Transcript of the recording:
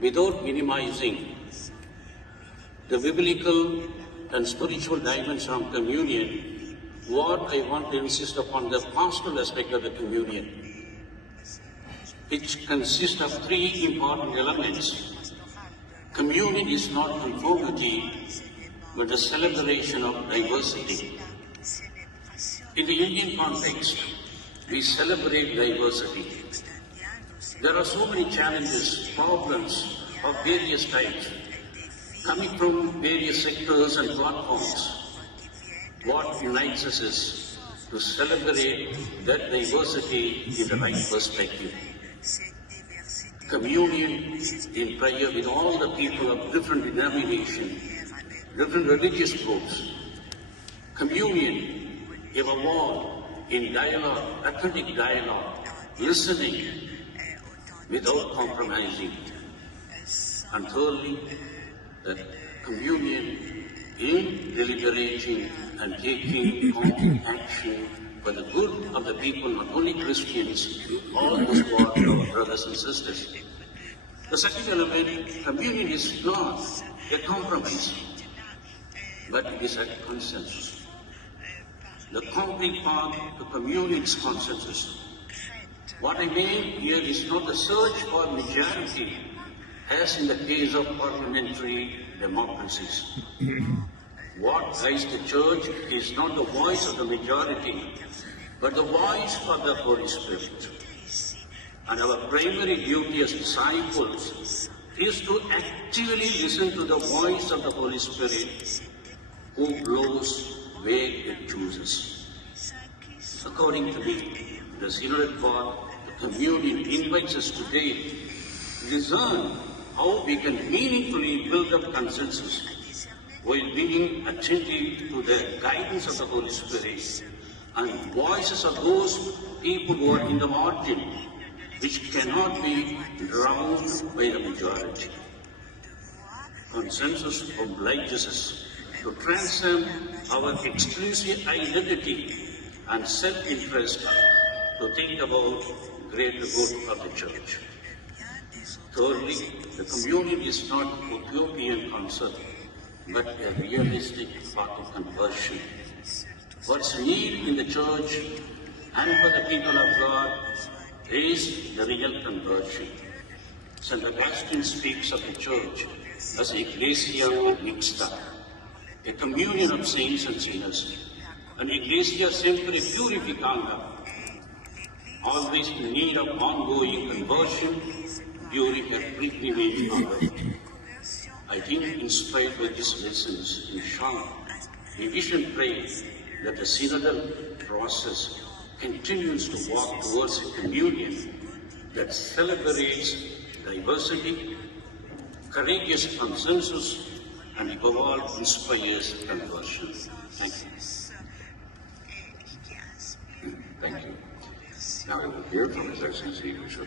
without minimizing the biblical and spiritual dimension of communion, what I want to insist upon the pastoral aspect of the communion, which consists of three important elements. Communion is not conformity, but the celebration of diversity. In the Indian context, we celebrate diversity. There are so many challenges, problems of various types, coming from various sectors and platforms. What unites us is to celebrate that diversity in the right perspective. Communion in prayer with all the people of different denominations, different religious groups. Communion, above all, in dialogue, authentic dialogue, listening without compromising. And thirdly, that communion in deliberating and taking concrete action for the good of the people, not only Christians, all those who are our brothers and sisters. The second element, communion is not a compromise, but it is a consensus. The concrete path to communion is consensus. What I mean here is not the search for majority, as in the case of parliamentary democracies. What guides the church is not the voice of the majority, but the voice of the Holy Spirit. And our primary duty as disciples is to actively listen to the voice of the Holy Spirit, who blows where it chooses. According to me, the Synod of God, the communion invites us today to discern how we can meaningfully build up consensus while being attentive to the guidance of the Holy Spirit and voices of those people who are in the margin, which cannot be drowned by the majority. Consensus obliges us to transcend our exclusive identity and self-interest to think about greater good of the church. Thirdly, the communion is not a utopian concept, but a realistic path of conversion. What's needed in the church and for the people of God is the real conversion. St. Augustine speaks of the church as ecclesia mixta, a communion of saints and sinners, an ecclesia sempre purificanda, always in need of ongoing conversion during a pilgrimage on earth. I think, inspired by these lessons in Sean, we should pray that the synodal process continues to walk towards a communion that celebrates diversity, courageous consensus, and above all, inspires conversion. Thank you. Thank you. Now we will hear from His Excellency Bishop